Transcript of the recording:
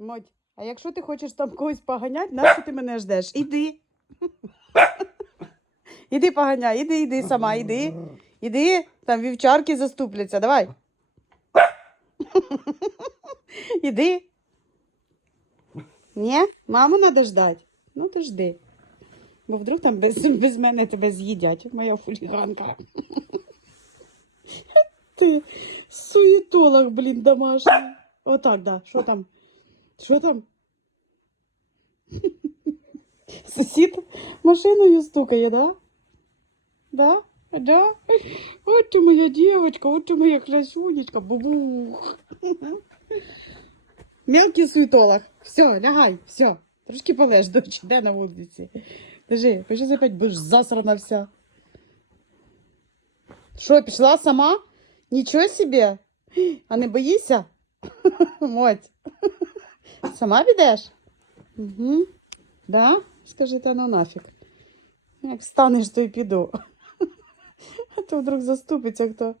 Моть, а якщо ти хочеш там когось поганяти, нащо ти мене ждеш? Іди. Іди поганяй, іди, іди сама, іди. Іди, там вівчарки заступляться, давай. Іди. Ні, маму треба ждати. Ну, то жди. Бо вдруг там без, без мене тебе з'їдять, моя хуліганка. Ти суєтолог, блін, домашній. Отак, да. Що там? Що там? Сусід машиною стукає, да? Да? Да? От ти моя дівчинка, от ти моя красунечка, бубух. Мелкий суетолог. Все, лягай, все. Трошки полеж, дочі, де на вулиці. Лежи, пиши опять будеш засрана вся. Що, пішла сама? Нічого собі? А не боїшся? Моть. Сама підеш? Угу. Да? Скажи, та ну нафіг. Як встанеш, то й піду. А то вдруг заступиться хто.